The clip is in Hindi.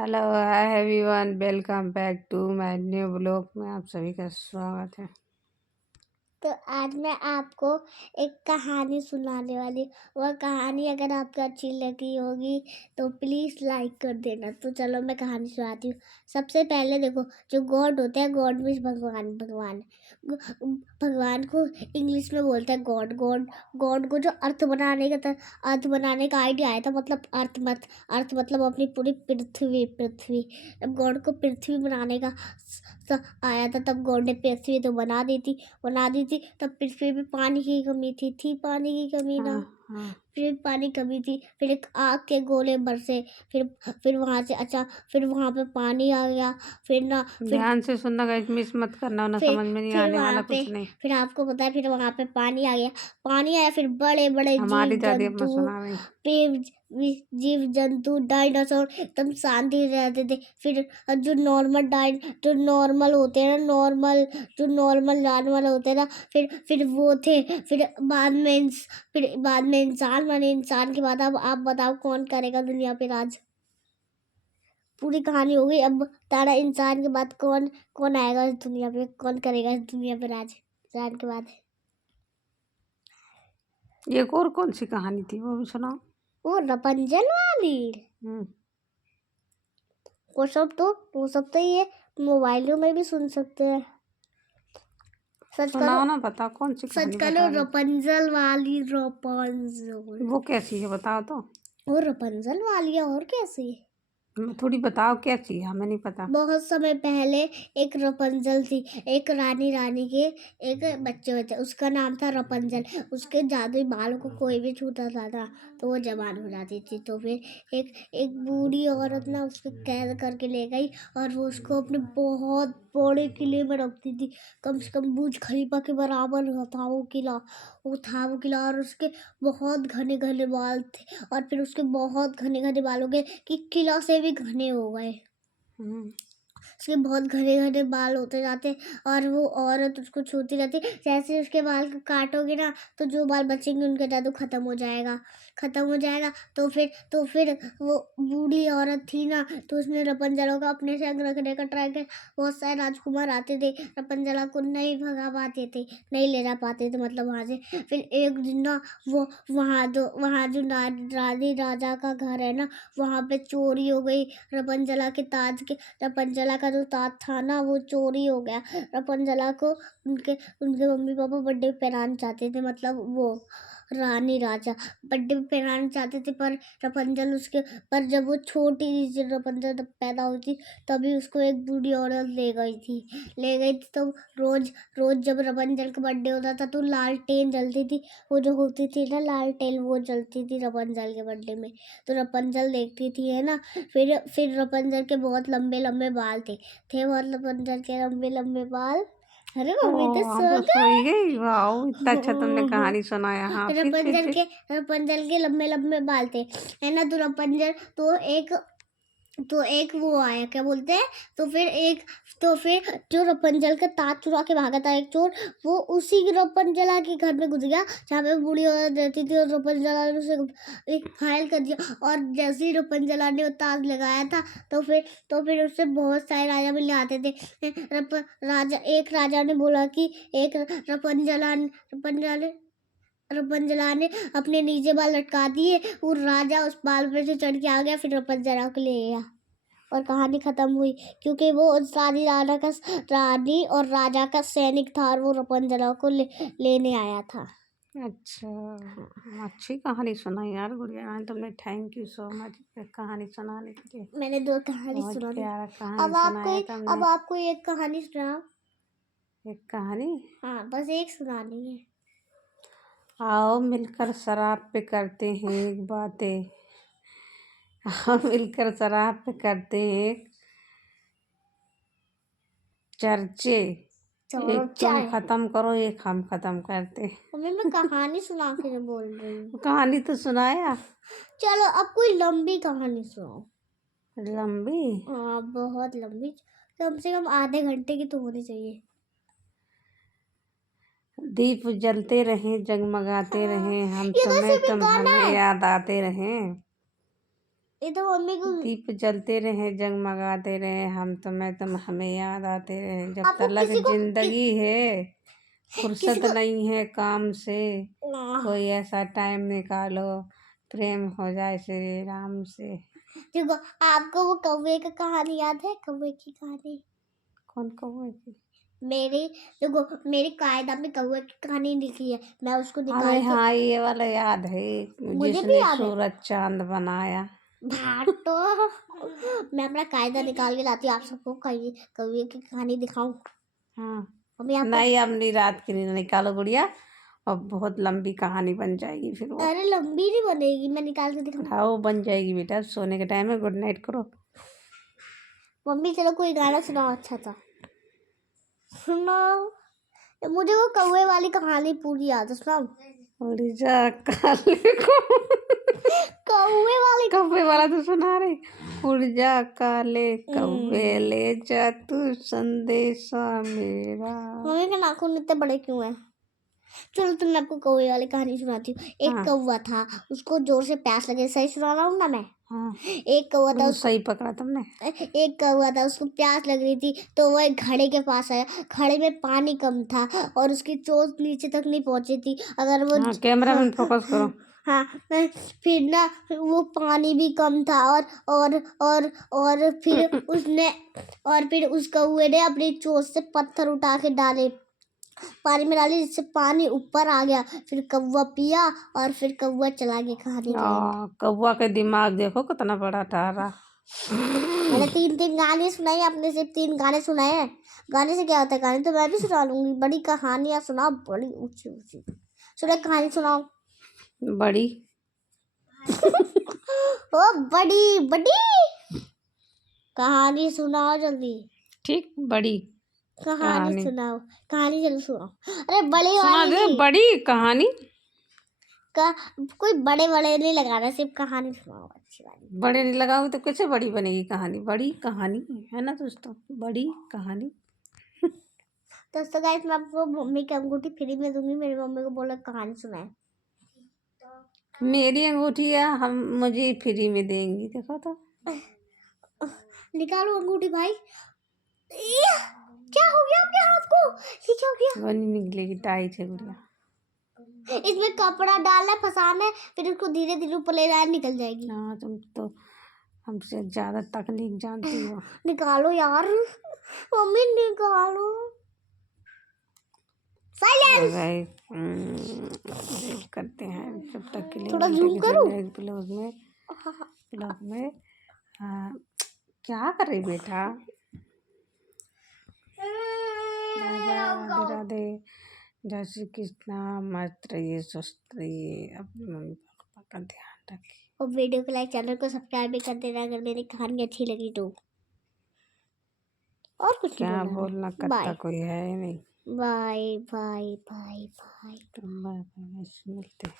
Hello hi everyone, welcome back to my new blog में आप सभी का स्वागत है। तो आज मैं आपको एक कहानी सुनाने वाली। वह कहानी अगर आपको अच्छी लगी होगी तो प्लीज़ लाइक कर देना। तो चलो मैं कहानी सुनाती हूँ। सबसे पहले देखो, जो गॉड होता है, गॉड मीन्स भगवान। भगवान को इंग्लिश में बोलते हैं गॉड। गॉड को जो अर्थ बनाने का आइडिया आया था, मतलब अर्थ मतलब अपनी पूरी पृथ्वी। जब गॉड को पृथ्वी बनाने का आया था, तब गॉड ने पृथ्वी तो बना दी थी। तब पृथ्वी में पानी की कमी थी पानी की कमी ना। हाँ। फिर पानी कमी थी, फिर एक आग के गोले बरसे, फिर वहां से फिर वहां पे पानी आ गया। फिर ध्यान से सुनना गाइस, मिस मत करना वरना समझ में नहीं आने वाला कुछ नहीं। फिर आपको पता है, फिर वहां पे पानी आया। फिर बड़े बड़े हमारी दादी अपना सुना रही। जीव जंतु डायनासोर एकदम शांति रहते थे। फिर जो नॉर्मल होते हैं ना, जो नॉर्मल जानवर होते हैं ना, फिर वो थे। फिर बाद में इंसान बने। इंसान के बाद अब आप बताओ कौन करेगा दुनिया पे राज। पूरी कहानी हो गई। अब तारा इंसान के बाद कौन आएगा इस दुनिया पे, कौन करेगा इस दुनिया पे राज इंसान के बाद। एक और कौन सी कहानी थी वो भी सुनाओ। वो रपंजल वाली। वो सब तो ये मोबाइलों में भी सुन सकते हैं। सच सुनाओ करो ना, बताओ कौन सी कहानी बता रही। रपंजल वाली। रपंजल वो कैसी है बताओ तो। वो रपंजल वाली है, और कैसी। थोड़ी बताओ कैसी है, हमें नहीं पता। बहुत समय पहले एक रपंजल थी। एक रानी के एक बच्चे हुए थे। उसका नाम था रपंजल। उसके जादुई बालों को कोई भी छूता था तो वो जवान हो जाती थी। तो फिर एक बूढ़ी औरत ना उसको कैद करके ले गई, और वो उसको अपने बहुत बड़े किले में रखती थी। कम से कम बुर्ज खलीफा के बराबर था वो किला। और उसके बहुत घने घने बाल थे, और फिर उसके बहुत घने घने बाल हो गए कि किला से भी घने हो गए। उसके बहुत घने घने बाल होते जाते, और वो औरत उसको छूती रहती। जैसे उसके बाल को काटोगे ना, तो जो बाल बचेंगे उनका जादू खत्म हो जाएगा। तो फिर वो बूढ़ी औरत थी ना, तो उसने रपंजला को अपने संग रखने का ट्राई किया। बहुत सारे राजकुमार आते थे, रपंजला को नहीं भगा पाते थे, नहीं ले जा पाते थे, मतलब वहां से। फिर एक दिन ना, वो वहाँ जो रानी राजा का घर है ना, वहाँ पे चोरी हो गई। रपंजला का जो ताज था ना, वो चोरी हो गया। रपंजला को उनके मम्मी पापा बर्थडे पहनाना चाहते थे, मतलब वो रानी राजा बर्थडे पहनाना चाहते थे। पर जब वो छोटी सी रपंजल तब पैदा हुई थी, तभी उसको एक बूढ़ी औरत ले गई थी। तो रोज रोज जब रपंजल का बर्थडे होता था, तो लालटेन जलती थी। वो जो होती थी ना लालटेन, वो जलती थी रपंजल के बर्थडे में। तो रपंजल देखती थी, है ना। फिर रपंजल के बहुत लंबे लंबे बाल थे बहुत रपंजल के लंबे लंबे बाल। अरे मम्मी तो हम तो सो सोई गई। वाह, इतना अच्छा तुमने गए। कहानी सुनाया। हाँ, फिर रपंजल के लंबे लंबे बाल थे, है ना। तो रपंजल तो एक वो आया, क्या बोलते हैं। तो फिर जो रपंजल का ताज चुरा के भागा था एक चोर, वो उसी रपंजला के घर में घुस गया जहाँ पे बूढ़ी औरत रहती थी, और रपंजला ने उसे घायल कर दिया। और जैसे ही रपंजला ने वो ताज लगाया था, तो फिर उससे बहुत सारे राजा मिलने आते थे। एक राजा ने बोला कि एक रपंजला ने अपने नीचे बाल लटका दिए। वो राजा उस बाल पे से चढ़ के आ गया, फिर रपंजला को ले गया, और कहानी खत्म हुई। क्योंकि वो रानी और राजा का सैनिक था, और वो रपंजला को लेने आया था। अच्छा, अच्छी कहानी सुनाई यार गुड़िया, तुमने थैंक यू सो मच कहानी सुनाने के लिए। मैंने 2 कहानी बहुत सुना दी। प्यारा कहानी सुनाया तुमने। अब आपको एक कहानी सुनाओ। एक कहानी। हाँ, बस एक सुनानी है। आओ मिलकर शराब पे करते हैं एक बातें। आओ मिलकर शराब पे करते हैं एक चर्चे। चलो एक तुम खत्म करो, एक हम खत्म करते हैं। मम्मी मैं कहानी सुना के बोल रही हूँ। कहानी तो सुनाया। चलो अब कोई लंबी कहानी सुनाओ। लंबी। हाँ, बहुत लंबी, कम से कम आधे घंटे की तो होनी चाहिए। दीप जलते रहें, जगमगाते रहें, हम ये तो तुम्हें सिर्फ एक तुम गाना हमें है। याद आते रहें। ये तो मम्मी को दीप जलते रहे, जगमगाते रहे, हम हमें याद आते रहे। जब आपको तलक किसी को जिंदगी है, किसी फुर्सत को नहीं है काम से, आह, कोई ऐसा टाइम निकालो, प्रेम हो जाए श्री राम से। देखो आपको वो कौवे का कहानी याद है? कौवे की कहानी कौन कौवे की? मेरी देखो मेरी कायदा में कौवे की कहानी लिखी है, मैं उसको अरे निकाल के हाँ, ये वाला याद है, मुझे भी जिसने याद है। सूरज चांद बनाया। भाटो मैं अपना कायदा निकाल के लाती हूँ, आप सबको कौवे की कहानी दिखाऊं। हाँ, अभी आपको नहीं अपनी रात की नहीं निकालो गुड़िया, और बहुत लंबी कहानी बन जाएगी फिर वो। अरे लंबी नहीं बनेगी, मैं निकाल के दिखाऊं। हाँ, वो बन जाएगी बेटा, सोने के टाइम में गुड नाइट करो। मम्मी चलो कोई गाना सुनाओ अच्छा सा, सुनाओ। मुझे वो कौवे वाली कहानी पूरी याद है, सुनाओ। उड़ जा काले कौवे वाली कौवे वाला तो सुना रहे। उड़ जा काले कौवे, ले जा तू संदेशा मेरा। मम्मी के नाखून इतने बड़े क्यों हैं? चलो तो मैं आपको कौवे वाली कहानी सुनाती हूँ। एक हाँ। कौवा था, उसको जोर से प्यास लगे। सही सुना रहा हूँ ना मैं? हाँ, एक कौवा था, बिल्कुल सही पकड़ा तुमने। एक कौवा था, उसको प्यास लग रही थी तो वह एक घड़े के पास आया। घड़े में पानी कम था और उसकी चोंच नीचे तक नहीं पहुंची थी। अगर वो हाँ, कैमरा मैन फोकस करो। हाँ फिर ना वो पानी भी कम था और फिर उस कौवे ने अपनी चोंच से पत्थर उठा के डाले, पानी में डाली, जिससे पानी ऊपर आ गया। फिर कौवा पिया और फिर कौवा चला गया। कहानी का end। कौवा के दिमाग देखो कितना बड़ा ठहरा। मैंने 3 गाने सुनाए, आपने सिर्फ 3 गाने सुनाए हैं। गाने से क्या होता है? गाने तो मैं भी सुना लूंगी। बड़ी कहानियां सुनाओ, बड़ी ऊंची ऊंची। सुना कहानी सुनाओ। बड़ी ओ बड़ी बड़ी कहानी सुनाओ जल्दी। ठीक, बड़ी कहानी सुनाओ, कहानी चलो सुनाओ। अरे बड़ी सुना वाली दे नहीं बड़ी कहानी। का, कोई बड़े बड़े नहीं लगाना, सिर्फ कहानी सुनाओ अच्छी वाली। बड़े नहीं लगाओगे तो कैसे बड़ी बनेगी कहानी? बड़ी कहानी है ना दोस्तों, बड़ी कहानी। दोस्तों गाइस, मैं आपको मम्मी की अंगूठी फ्री में दूंगी। मेरी मम्मी को बोला कहानी सुनाए। मेरी अंगूठी है, हम मुझे फ्री में देंगी, देखो तो। निकालो अंगूठी भाई। क्या हो गया आपके हाथ को? ये क्या हो गया? वो नहीं निकलेगी, टाइट है गुड़िया। इसमें कपड़ा डालना है, फंसाना है, फिर उसको धीरे धीरे ऊपर ले जाना, निकल जाएगी। हाँ, तुम तो हमसे ज्यादा तकनीक जानती हो। निकालो यार, मम्मी निकालो। साइलेंस। वेट करते हैं जब तक के लिए। थोड़ा जूम करो। ब्लाउज में हाँ, क्या कर रही बेटा? बाय बाय, राधे राधे, जय श्री कृष्णा। मस्त रहिए, स्वस्थ रहिए, अपने मम्मी पापा का ध्यान रखिए। और वीडियो को लाइक, चैनल को सब्सक्राइब भी कर देना अगर मेरी कहानी अच्छी लगी तो। और कुछ क्या बोलना करता कोई है ही नहीं। Bye bye bye bye. Bye bye, मिलते हैं।